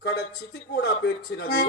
ఇక్కడ చితి కూడా పేర్చినది.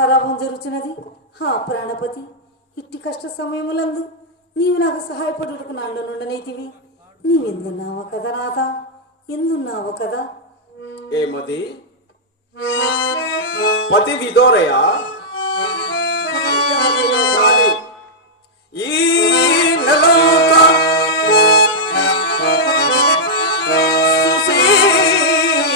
పరాభం జరుగుతున్నది. ప్రాణపతి, ఇట్టి కష్ట సమయములందు నీవు నాకు సహాయపడుటకు నాండు నుండనైతివి. నీవెందున్నావో కదా నాథ, ఎందున్నావో కదా. ఏమది పతి విదోరయ, ఈ నెలంతా సుశీల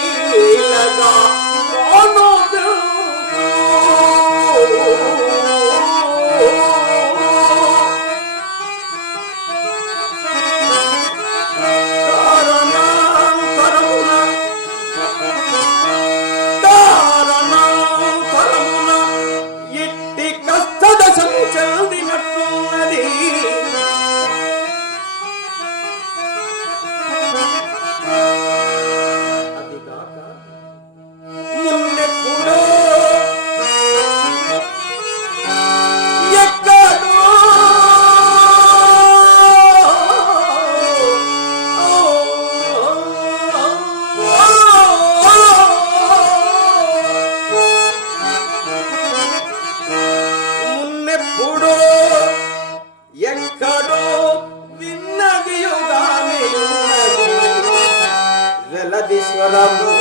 జలదీశ్వరము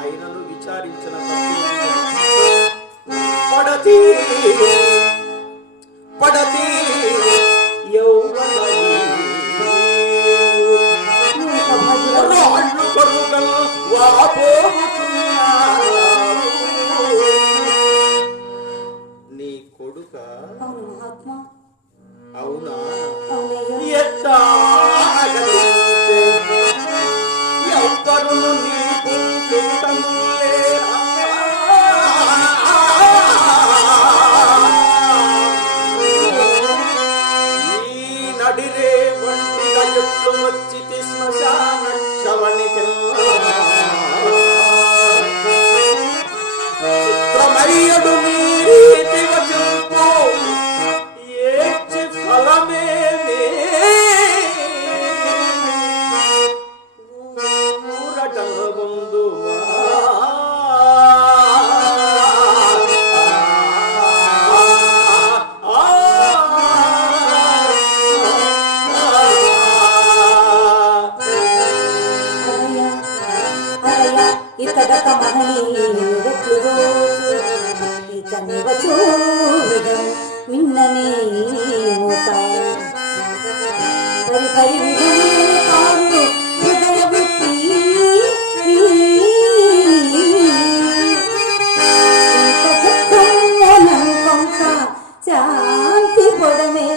అయినను విచారించిన పడతి పడతి రాళ్ళు కొడుకలు నీ కొడుక అవును మహాత్మా, అవునా అవునయ్యా. ఎవ్వరును నీకు చుట్టము లేరా? ఈ నడిరే వంటి ఎట్లు వచ్చి శ్మశాన క్షవణికి చిత్రమయ్యడు నీ రీతి వచంపు ఏచి ఫలమేమే ఊరటల బంధువా అరయ్యా, అరయ్యా, ఇతడక మహనీయుడెట్లు రోజు ఇతనివ చూడడం విన్ననే మూత పరి పరి విధముల కాదు హృదయ వృత్తి ఇంత దుఃఖం కొంత శాంతి పొడమే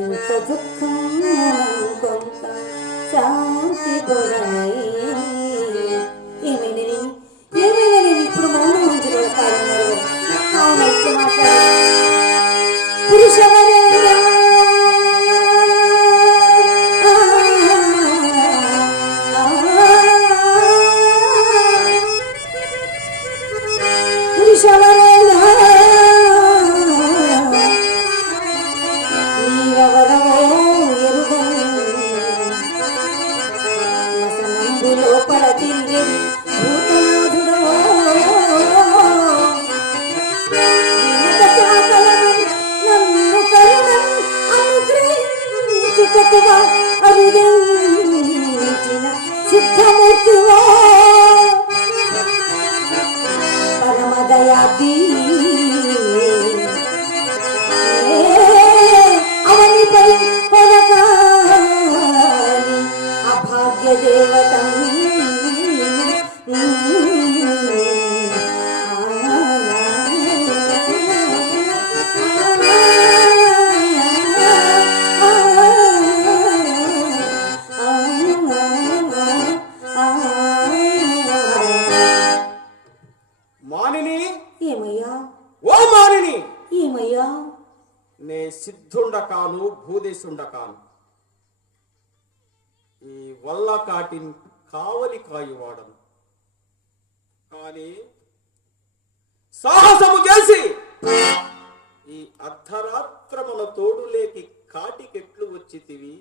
ఇంత దుఃఖం కొంత శాంతి పొడమే. ఏమైనా ఇప్పుడు మౌనం మంచి కారణం అవును ఇప్పుడు మాట్లాడారు పురుషవరేంద్ర పురుషవరేంద్ర నీవెవరవో ఎరుగని మసనంబు లోపల తిరిగేది భూతనాథుడవో నన్ను కరుణం అనుగ్రహించుటకుగా అరుదించిన సిద్ధమూర్తివో పరమదయాబ్ది అవనిపై పొలగాని అభాగ్య దేవత మానిని ఏమయ్యా, ఓ మానిని ఏమయ్యా, నే సిద్ధుండ కాను భూదేశుండ కాను ఈ వల్ల కాటిని కావలి కాయువాడను కానీ సాహసము చేసి ఈ అర్ధరాత్రమున తోడులేకి కాటికెట్లు వచ్చితివి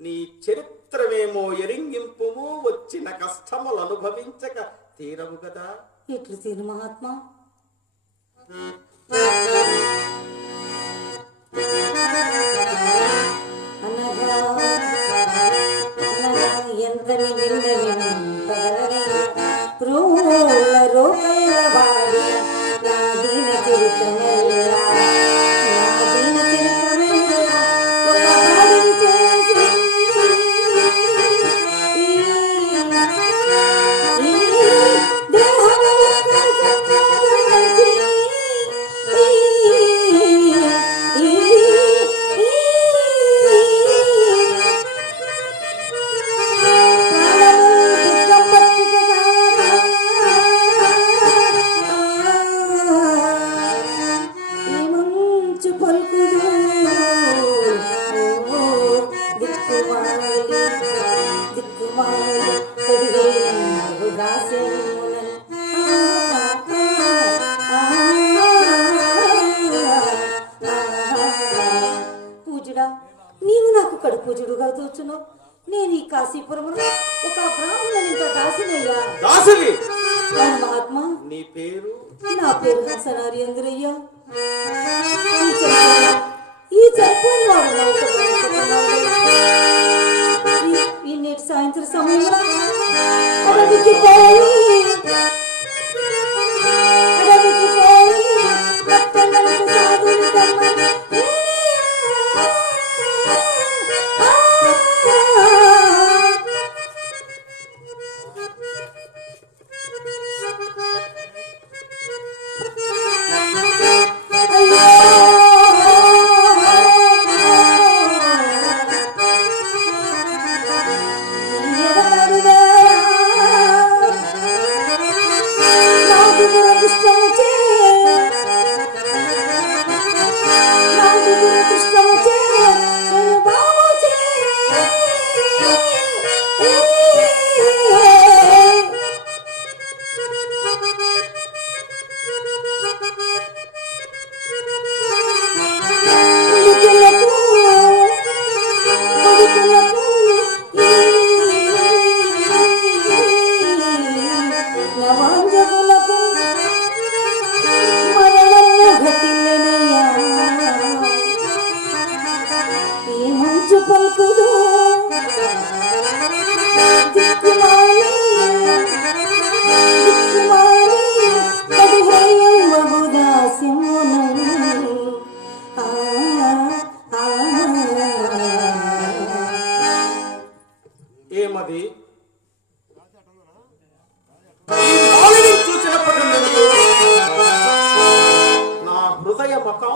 నీ చరిత్రమేమో ఎరింగింపుము వచ్చిన కష్టములు అనుభవించక తీరవు కదా. ఎట్లు తీరు మహాత్మా? అనగా ఎంతని విన్నవి రూల రోకల్ల వాడి నా దీన చరిత్రమెల్లా నా దీన చరిత్రమెల్లా ఒక వాడిని చేసి పూజుడా, నీవు నాకు కడుపూజుడుగా తోచును. నేను ఈ కాశీపురమును ఒక బ్రాహ్మణునింత దాసినయ్యా. దాసివి మహాత్మా, నీ పేరు? నా పేరు హసనారి అందరయ్యా. ఈ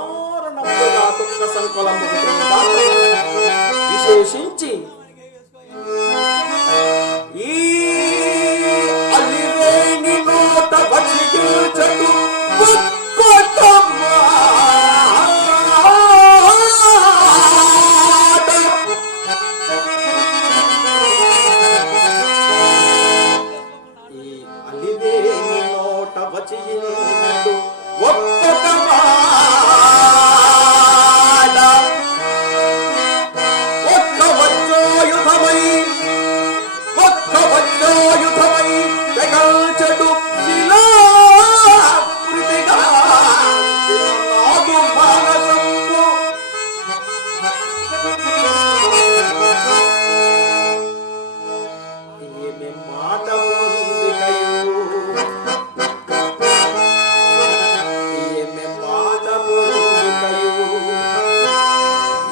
సాధారణముగా దుఃఖ సంకులము విశేషించి ఈ అలివేణి నోట వచిగించటు ఒక్కొక్కమ్మా. ఈ అలివేణి నోట వచిగించటు ఒక్కొక్క మాట ఒక్క వజ్రాయుధమై తెగల్చెడు శిలాకృతిగా నాదు మానసంబు. ఏమి మాట పొందికయు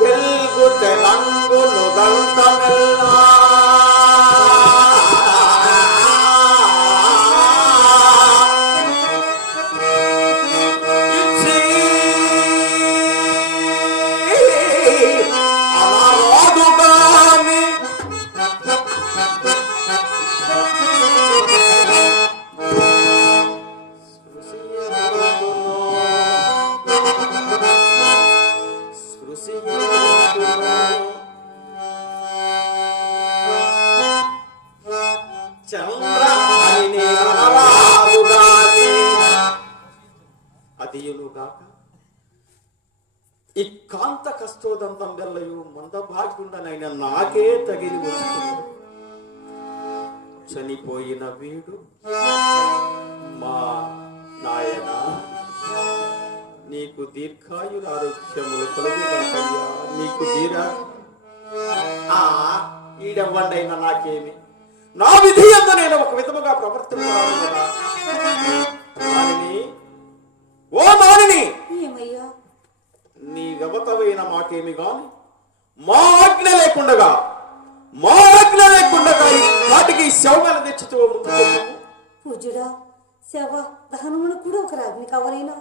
వెల్గు తెలంగులు దంతమెల్లా ఇచ్చి అమరాదుగాని అదియునుగాక ఈ కాంత కష్టోదంతం వెల్లయు మందభాగ్యుండనైన నాకే తగిలి వస్తుంది. చనిపోయిన వీడు మా నాయన నీకు దీర్ఘాయురారోగ్యములు కలుగుగాకయ్యా. నీకు ఈడవ్వండైనా నాకేమి, నా విధి అందు నేను ఒక విధముగా ప్రవర్తించాను కదా. ఓ మానిని, ఏమయ్యా నీ వ్యవతమైన మాకేమి గాని మా ఆజ్ఞ లేకుండగా ఈ వాటికి శవమేల తెచ్చుతూ పూజుడా, శవ దహనమును కూడా ఒక రాజ్ఞి కావాలైనా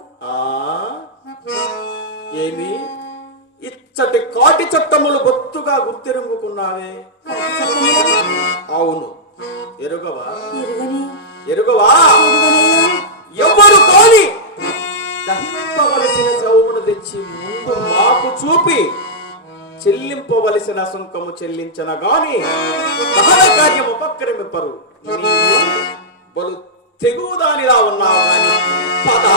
ఏమి ఇచ్చటి కాటి చట్టములు బొత్తుగా గుర్తిరంగుకున్నావే. అవును, ఎరుగవా ఎవరు కాని దహింపవలసిన శవమును తెచ్చి ముందు మాకు చూపి చెల్లింపవలసిన సుంకము చెల్లించిన గాని దహన కార్యం ఉపక్రమింపరు. నీవు బలు తెగుదానిలా ఉన్నావు గాని పదా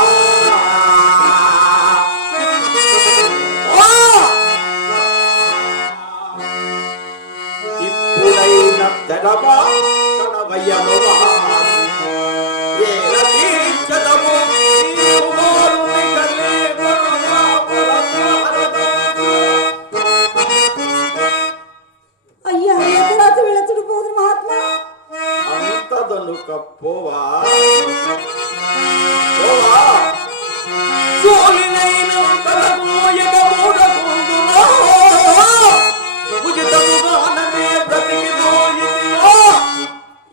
ఇప్పుడైన తెడవా కడవయ్యను అయ్యా రాత్రి వెళ్ళచుడు పోదు మహాత్మా. అంతదను కప్పోవా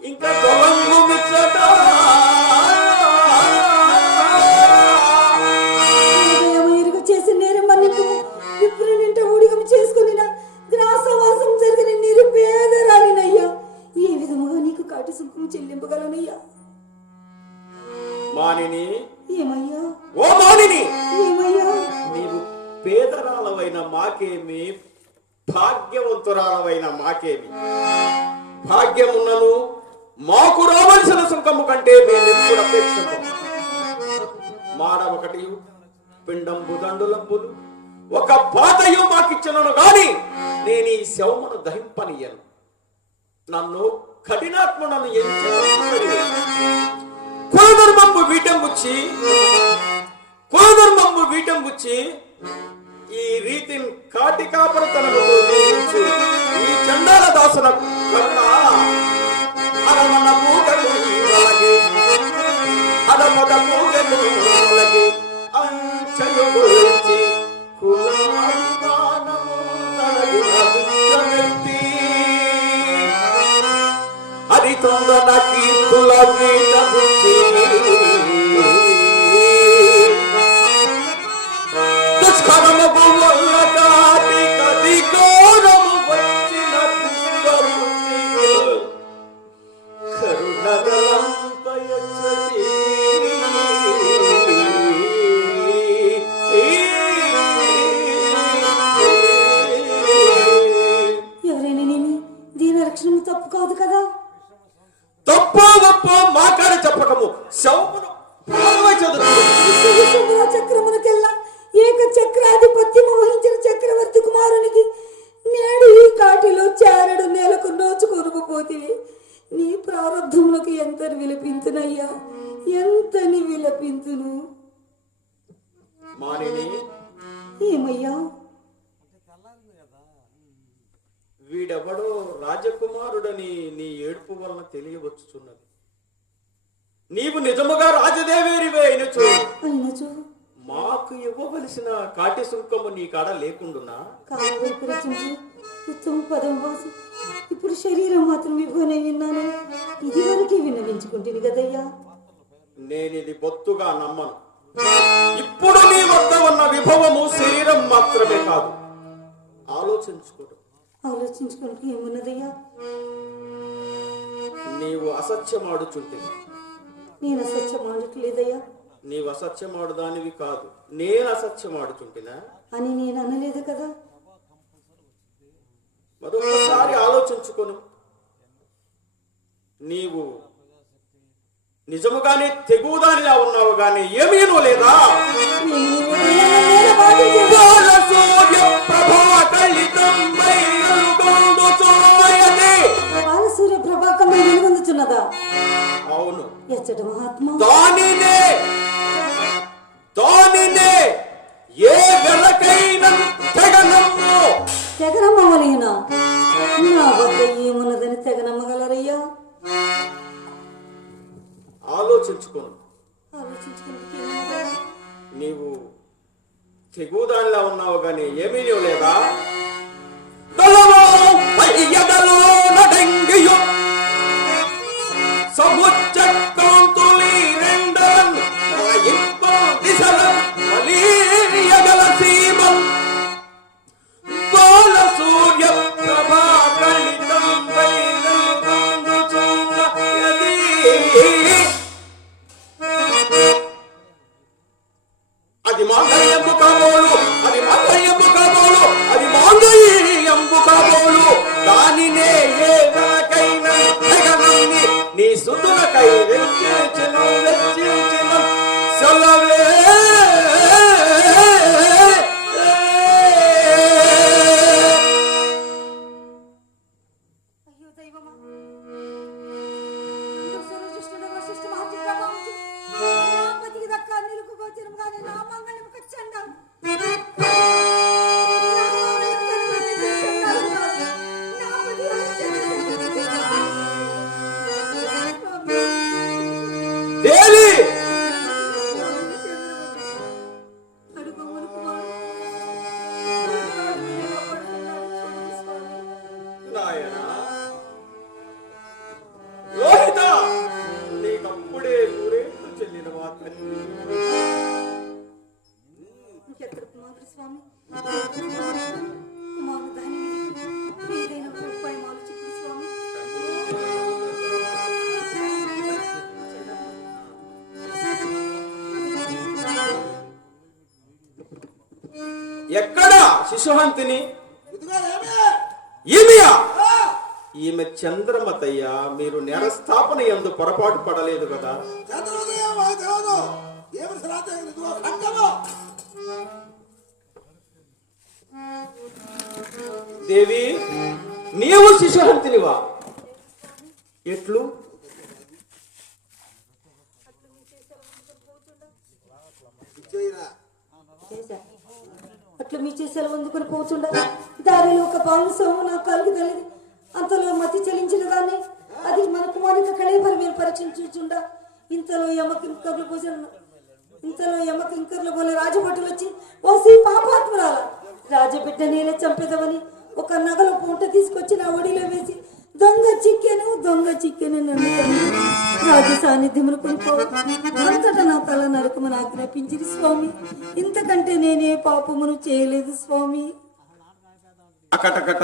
ఇంకా దొంగు మిచ్చట చేసి నేరం మన్నింపు ఇప్పుడు నింట ఊడిగం చేసుకుని గ్రాసవాసం జరిగిన నిరుపేదరాలినయ్యా. ఏ విధముగా నీకు కాటి సుంకము చెల్లింపగలనయ్యా. మానిని, ఏమయ్యా ఓ మానిని, ఏమయ్యా నీవు పేదరాలవైన మాకేమి, భాగ్యవంతురాలవైన మాకేమి. భాగ్యమున్నను మాకు రావలసిన సుంకము కంటే మేమెప్పుడు అపేక్షించం. మాడ ఒకటి పిండంబు దండులంబులు ఒక పాతయు మాకిచ్చినను గాని నేను ఈ శవమును దహింపనియను. నన్ను కఠినాత్మను కులధర్మము వీటంబుచ్చి ఈ రీతిని కాటి కాపరతనముతో జీవించు ఈ చండాల దాసుల కన్నా అడమన పూగకు అంచయు గురించి కులాభిమానము తనగుణవిచ్చమెత్తి హరితొందన కీర్తుల వీటబుచ్చి కరమపు వల్ల కాటి కదికోరము వచ్చిన కృష్ణమూర్తికి కరుణదలంపయచ్చటి ఎవరైనా నేను దీని రక్షణ తప్పు కాదు కదా. తప్పో గొప్ప మాకాడ చెప్పకము శవమును ప్రాణమై చదువు. చక్రమునకెల్లా ఏక చక్రాధిపత్యము వహించిన చక్రవర్తి కుమారునికి నేడు ఈ కాటిలో చారడు నేలకు నోచుకొనుకుపోతివి. నీ ప్రారంధములకు ఎంతని విలపింతునయ్యా, ఎంతని విలపింతును. మానిని ఏమయ్యా? వీడెవడో రాజకుమారుడని నీ ఏడుపు వలన తెలియవచ్చుచున్నది. నీవు నిజముగా రాజదేవేరివే అయినచో మాకు ఇవ్వవలసిన కాటి సుంకము నీ కాడ లేకుండునా? కాలవైపు రచించి ఉత్తమ పదం వాసి ఇప్పుడు శరీరం మాత్రం ఇవ్వనే విన్నాను. ఇది వరకే విన్నవించుకుంటుంది కదయ్యా. నేనిది బొత్తుగా నమ్మను. ఇప్పుడు నీ వద్ద ఉన్న విభవము శరీరం మాత్రమే కాదు. ఆలోచించుకోడు. ఆలోచించుకోవడానికి ఏమున్నదయ్యా? నీవు అసత్యమాడుచుంటివి. నేను అసత్యమాడట్లేదయ్యా. నీవు అసత్యమాడు దానివి కాదు, నేను అసత్యమాడుచుంటినా అని నేను అనలేదు కదా. మరొకసారి ఆలోచించుకొను. నీవు నిజముగానే తెగుదానిలా ఉన్నావు గాని ఏమీనూ లేదా? సూర్య ప్రభాకరమై వెలుగొందుచున్నదా? అవును. ఎచ్చట మహాత్మా దానినే ఏ వెలకైన తెగనమ్మవలేనా? నా వద్ద ఏమున్నదని తెగనమ్మగలరయ్యా? ఆలోచించుకోను. ఆలోచించుకుంటే నీవు తెగుదానిలా ఉన్నావు గాని ఏమీ లేదా? సూర్య ప్రభా అది మాంగళ్యము కాబోలు, అది మాంగళ్యము కాబోలు, అది మాంగళ్యము కాబోలు. దానినే ఏ వెలకైనా తెగనమ్మి నీ సుతులకై వెచ్చించిన సెలవే. అయ్యో దైవమా, సర్వశిష్టుడు వశిష్ఠ మహర్షి ప్రభావించి నా పతికి దక్క నిలుకు గోచరంగానే నా మంగళం కచ్చండం. దేవి నాయనా రోహిత, నీకప్పుడే ఊరేళ్ళు చెల్లిన మాత్రం ఇంకెక్కడ కుమారుడు స్వామి? కుమారు దాని ఏదైనా రూపాయి మాలు చిక్కు స్వామి. ఎక్కడా శిశుహంతిని? ఈమెయా? ఈమె చంద్రమతయ్య. మీరు నేరస్థాపన యందు పొరపాటు పడలేదు కదా? దేవి, నీవు శిశుహంతినివా? ఎట్లు? అట్లా మీ చేసేలా అందుకొని పోతుండ దారిలో ఒక పాలు సోము నాకు కలుగు తెలియదు. అంతలో మతి చెల్లించిన దాన్ని అది మన కుమారిక కళేపరి మీరు పరీక్షించుండ. ఇంతలో యమకింకర్ల పోలే రాజభటులు వచ్చి ఓసి పాపాత్మరాల రాజబిడ్డ నేనే చంపేదవని ఒక నగల పూంట తీసుకొచ్చి నా ఒడిలో వేసి దొంగ చిక్కెను నన్ను రాజు సాన్నిధ్యములు కొనుకో అంతటా నా తల నరకమని ఆజ్ఞాపించింది స్వామి. ఇంతకంటే నేనే పాపమును చేయలేదు స్వామి. అకటకట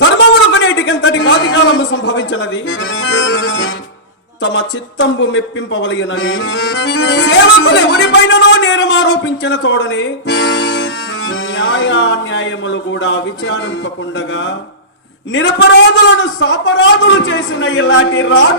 ధర్మమునకు నేటికంతటి కాది కాలము సంభవించినది. తమ చిత్తంబు మెప్పింపవలయునని సేవకులు ఎవరిపైననో నేరం ఆరోపించిన తోడని న్యాయాన్యాయములు కూడా విచారింపకుండగా నిరపరాధులను సాపరాధులు చేసిన ఇలాంటి రాజు